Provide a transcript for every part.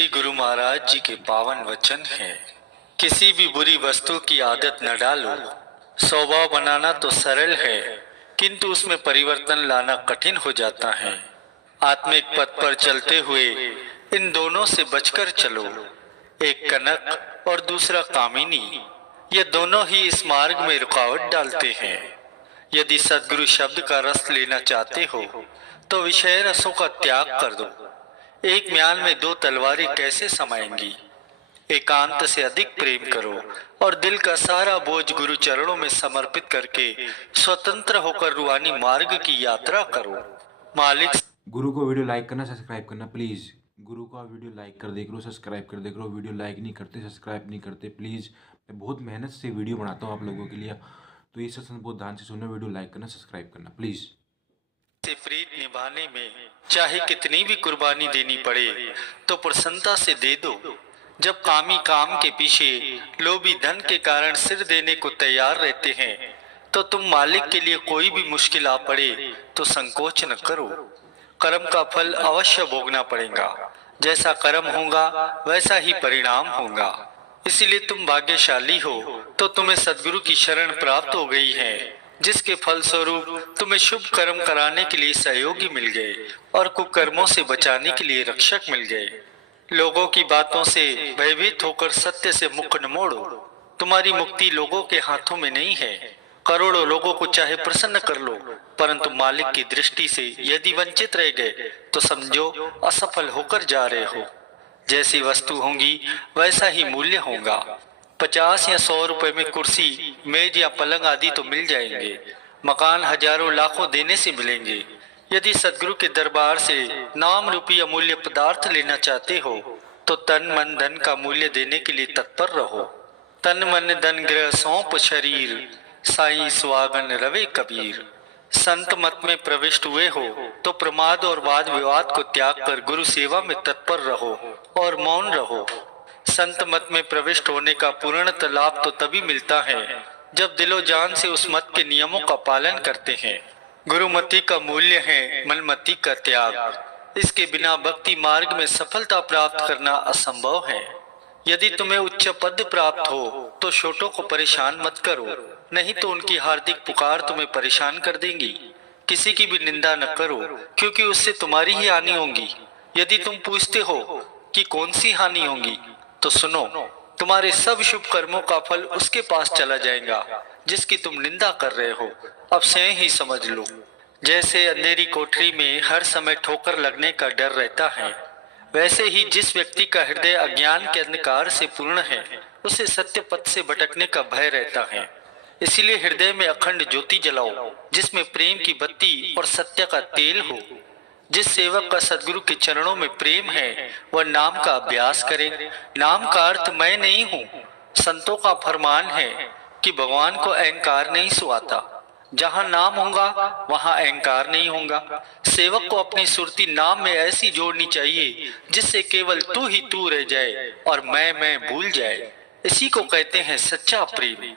श्री गुरु महाराज जी के पावन वचन हैं। किसी भी बुरी वस्तु की आदत न डालो। स्वभाव बनाना तो सरल है, किंतु उसमें परिवर्तन लाना कठिन हो जाता है। आत्मिक पथ पर चलते हुए इन दोनों से बचकर चलो। एक कनक और दूसरा कामिनी, ये दोनों ही इस मार्ग में रुकावट डालते हैं। यदि सद्गुरु शब्द का रस लेना चाहते हो तो विषय रसों का त्याग कर दो। एक म्यान में दो तलवारें कैसे समाएंगी। एकांत से अधिक प्रेम करो और दिल का सारा बोझ गुरु चरणों में समर्पित करके स्वतंत्र होकर रूहानी मार्ग की यात्रा करो। मालिक गुरु को वीडियो लाइक करना, सब्सक्राइब करना प्लीज़। गुरु का वीडियो लाइक कर देख लो, सब्सक्राइब कर देख लो। वीडियो लाइक नहीं करते, सब्सक्राइब नहीं करते प्लीज़। मैं बहुत मेहनत से वीडियो बनाता हूँ आप लोगों के लिए, तो ये सत्संग बहुत ध्यान से सुनना। वीडियो लाइक करना, सब्सक्राइब करना प्लीज़। से प्रीत निभाने में चाहे कितनी भी कुर्बानी देनी पड़े तो प्रसन्नता से दे दो। जब कामी काम के पीछे लोभी धन के कारण सिर देने को तैयार रहते हैं तो तुम मालिक के लिए कोई भी मुश्किल आ पड़े तो संकोच न करो। कर्म का फल अवश्य भोगना पड़ेगा। जैसा कर्म होगा वैसा ही परिणाम होगा। इसलिए तुम भाग्यशाली हो तो तुम्हें सद्गुरु की शरण प्राप्त हो गई है, जिसके फल स्वरूप तुम्हें शुभ कर्म कराने के लिए सहयोगी मिल गए और कुकर्मों से बचाने के लिए रक्षक मिल गए। लोगों की बातों से भयभीत होकर सत्य से मुख न मोड़ो। तुम्हारी मुक्ति लोगों के हाथों में नहीं है। करोड़ों लोगों को चाहे प्रसन्न कर लो, परंतु मालिक की दृष्टि से यदि वंचित रह गए तो समझो असफल होकर जा रहे हो। जैसी वस्तु होंगी वैसा ही मूल्य होगा। 50 या 100 रुपए में कुर्सी, मेज या पलंग आदि तो मिल जाएंगे। मकान हजारों लाखों देने से मिलेंगे। यदि सद्गुरु के दरबार से नाम रूपी अमूल्य पदार्थ लेना चाहते हो तो तन मन धन का मूल्य देने के लिए तत्पर रहो। तन मन धन ग्रह सौंप शरीर, साईं सुहागन रवे कबीर। संत मत में प्रविष्ट हुए हो तो प्रमाद और वाद विवाद को त्याग कर गुरु सेवा में तत्पर रहो और मौन रहो। संत मत में प्रविष्ट होने का पूर्णतः लाभ तो तभी मिलता है जब दिलो जान से उस मत के नियमों का पालन करते हैं। गुरुमति का मूल्य है मनमति का त्याग। इसके बिना भक्ति मार्ग में सफलता प्राप्त करना असंभव है। यदि तुम्हें उच्च पद प्राप्त हो तो छोटों को परेशान मत करो, नहीं तो उनकी हार्दिक पुकार तुम्हें परेशान कर देंगी। किसी की भी निंदा न करो, क्योंकि उससे तुम्हारी ही हानि होगी। यदि तुम पूछते हो कि कौन सी हानि होगी तो सुनो, तुम्हारे सब शुभ कर्मों का फल उसके पास चला जाएगा जिसकी तुम निंदा कर रहे हो। अब स्वयं ही समझ लो। जैसे अंधेरी कोठरी में हर समय ठोकर लगने का डर रहता है, वैसे ही जिस व्यक्ति का हृदय अज्ञान के अंधकार से पूर्ण है उसे सत्य पथ से भटकने का भय रहता है। इसीलिए हृदय में अखंड ज्योति जलाओ, जिसमें प्रेम की बत्ती और सत्य का तेल हो। जिस सेवक का सद्गुरु के चरणों में प्रेम है वह नाम का अभ्यास करे। नाम का अर्थ मैं नहीं हूँ। संतों का फरमान है कि भगवान को अहंकार नहीं सुहाता। जहाँ नाम होगा वहाँ अहंकार नहीं होगा। सेवक को अपनी सुरती नाम में ऐसी जोड़नी चाहिए जिससे केवल तू ही तू रह जाए और मैं भूल जाए। इसी को कहते हैं सच्चा प्रेम।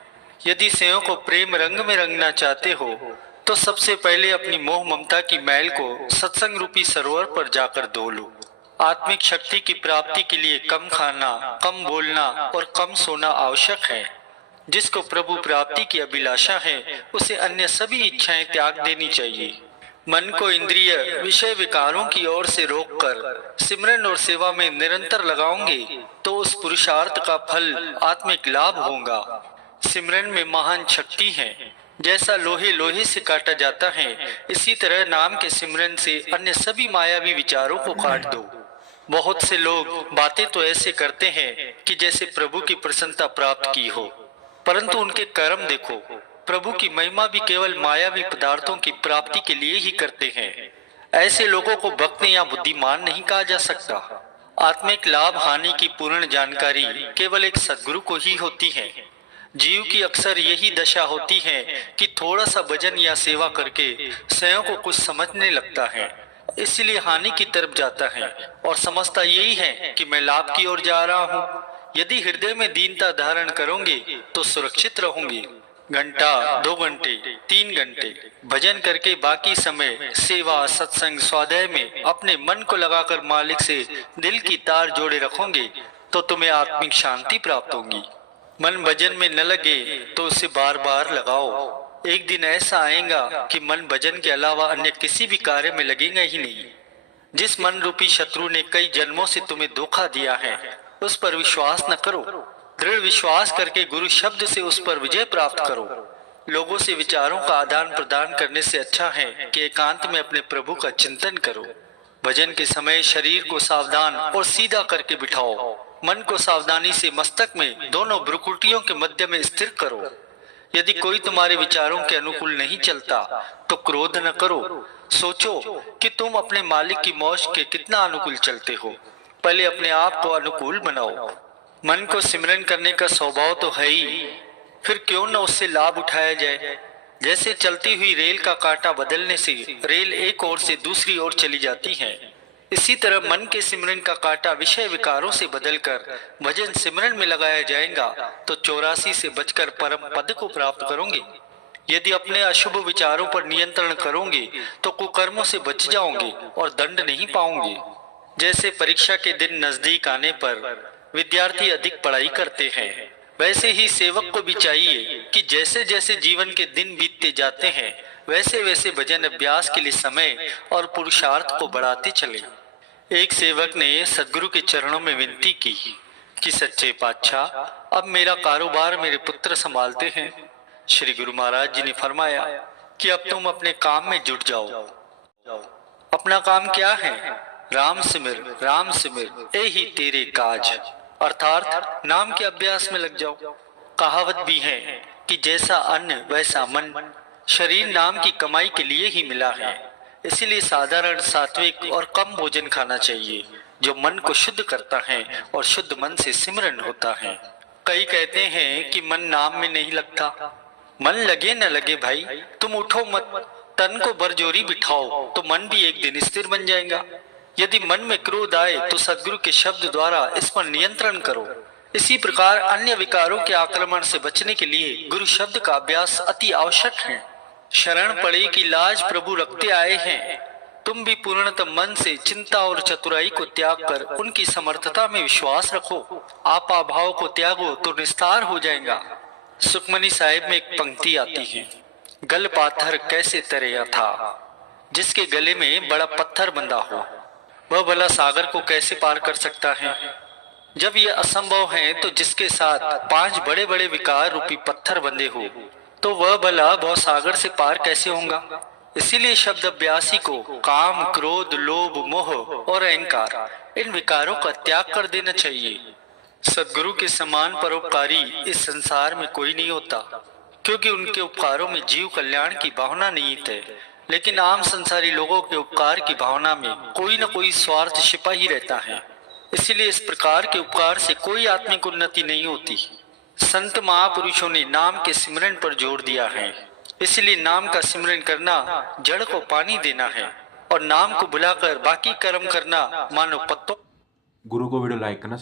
यदि सेवक को प्रेम रंग में रंगना चाहते हो तो सबसे पहले अपनी मोह ममता की मैल को सत्संग रूपी सरोवर पर जाकर धो लो। आत्मिक शक्ति की प्राप्ति के लिए कम खाना, कम बोलना और कम सोना आवश्यक है। जिसको प्रभु प्राप्ति की अभिलाषा है उसे अन्य सभी इच्छाएं त्याग देनी चाहिए। मन को इंद्रिय विषय विकारों की ओर से रोककर सिमरन और सेवा में निरंतर लगाओगे तो उस पुरुषार्थ का फल आत्मिक लाभ होगा। सिमरन में महान शक्ति है। जैसा लोहे लोहे से काटा जाता है, इसी तरह नाम के सिमरन से अन्य सभी मायावी विचारों को काट दो। बहुत से लोग बातें तो ऐसे करते हैं कि जैसे प्रभु की प्रसन्नता प्राप्त की हो, परंतु उनके कर्म देखो। प्रभु की महिमा भी केवल मायावी पदार्थों की प्राप्ति के लिए ही करते हैं। ऐसे लोगों को भक्त या बुद्धिमान नहीं कहा जा सकता। आत्मिक लाभ हानि की पूर्ण जानकारी केवल एक सद्गुरु को ही होती है। जीव की अक्सर यही दशा होती है कि थोड़ा सा भजन या सेवा करके स्वयं को कुछ समझने लगता है, इसलिए हानि की तरफ जाता है और समझता यही है कि मैं लाभ की ओर जा रहा हूँ। यदि हृदय में दीनता धारण करोगे तो सुरक्षित रहोगे। घंटा, 2 घंटे, 3 घंटे भजन करके बाकी समय सेवा, सत्संग, स्वाध्याय में अपने मन को लगाकर मालिक से दिल की तार जोड़े रखोगे तो तुम्हें आत्मिक शांति प्राप्त होगी। मन भजन में न लगे तो उसे बार बार लगाओ। एक दिन ऐसा आएगा कि मन भजन के अलावा अन्य किसी भी कार्य में लगेगा ही नहीं। जिस मन रूपी शत्रु ने कई जन्मों से तुम्हें धोखा दिया है उस पर विश्वास न करो। दृढ़ विश्वास करके गुरु शब्द से उस पर विजय प्राप्त करो। लोगों से विचारों का आदान प्रदान करने से अच्छा है कि एकांत में अपने प्रभु का चिंतन करो। भजन के समय शरीर को सावधान और सीधा करके बिठाओ। मन को सावधानी से मस्तक में दोनों भ्रुकुटियों के मध्य में स्थिर करो। यदि कोई तुम्हारे विचारों के अनुकूल नहीं चलता तो क्रोध न करो। सोचो कि तुम अपने मालिक की मौज के कितना अनुकूल चलते हो। पहले अपने आप को अनुकूल बनाओ। मन को सिमरन करने का स्वभाव तो है ही, फिर क्यों न उससे लाभ उठाया जाए। जैसे चलती हुई रेल का कांटा बदलने से रेल एक ओर से दूसरी ओर चली जाती है, इसी तरह मन के सिमरन का कांटा विषय विकारों से बदलकर भजन सिमरन में लगाया जाएगा तो 84 से बचकर परम पद को प्राप्त करोगे। यदि अपने अशुभ विचारों पर नियंत्रण करोगे तो कुकर्मों से बच जाओगे और दंड नहीं पाओगे। जैसे परीक्षा के दिन नजदीक आने पर विद्यार्थी अधिक पढ़ाई करते हैं, वैसे ही सेवक को भी चाहिए कि जैसे जैसे जीवन के दिन बीतते जाते हैं वैसे वैसे भजन अभ्यास के लिए समय और पुरुषार्थ को बढ़ाते चले। एक सेवक ने सदगुरु के चरणों में विनती की कि सच्चे पातशाह, अब मेरा कारोबार मेरे पुत्र संभालते हैं। श्री गुरु महाराज जी ने फरमाया कि अब तुम अपने काम में जुट जाओ। अपना काम क्या है? राम सिमर ए ही तेरे काज, अर्थात नाम के अभ्यास में लग जाओ। कहावत भी है कि जैसा अन्न वैसा मन, शरीर नाम की कमाई के लिए ही मिला है। इसीलिए साधारण, सात्विक और कम भोजन खाना चाहिए जो मन को शुद्ध करता है और शुद्ध मन से सिमरन होता है। कई कहते हैं कि मन नाम में नहीं लगता। मन लगे न लगे भाई, तुम उठो मत, तन को बरजोरी बिठाओ तो मन भी एक दिन स्थिर बन जाएगा। यदि मन में क्रोध आए तो सदगुरु के शब्द द्वारा इस पर नियंत्रण करो। इसी प्रकार अन्य विकारों के आक्रमण से बचने के लिए गुरु शब्द का अभ्यास अति आवश्यक है। शरण पड़े की लाज प्रभु रखते आए हैं। तुम भी पूर्णतः मन से चिंता और चतुराई को त्याग कर उनकी समर्थता में विश्वास रखो। आपा भाव को त्यागो तो निस्तार हो जाएगा। सुखमनी साहिब में एक पंक्ति आती है, गल पाथर कैसे तरेया था, जिसके गले में बड़ा पत्थर बंधा हो वह भला सागर को कैसे पार कर सकता है। जब यह असंभव है तो जिसके साथ 5 बड़े बड़े विकार रूपी पत्थर बंधे हो तो वह भला भव सागर से पार कैसे होगा। इसीलिए शब्द अभ्यासी को काम, क्रोध, लोभ, मोह और अहंकार इन विकारों का त्याग कर देना चाहिए। सदगुरु के समान परोपकारी इस संसार में कोई नहीं होता, क्योंकि उनके उपकारों में जीव कल्याण की भावना निहित है। लेकिन आम संसारी लोगों के उपकार की भावना में कोई न कोई स्वार्थ छिपा ही रहता है। इसीलिए इस प्रकार के उपकार से कोई आत्मिक उन्नति नहीं होती। संत महापुरुषों ने नाम के सिमरन पर जोर दिया है। इसलिए नाम का सिमरन करना जड़ को पानी देना है और नाम को भुलाकर बाकी कर्म करना मानो पत्तों। गुरु को वीडियो लाइक करना,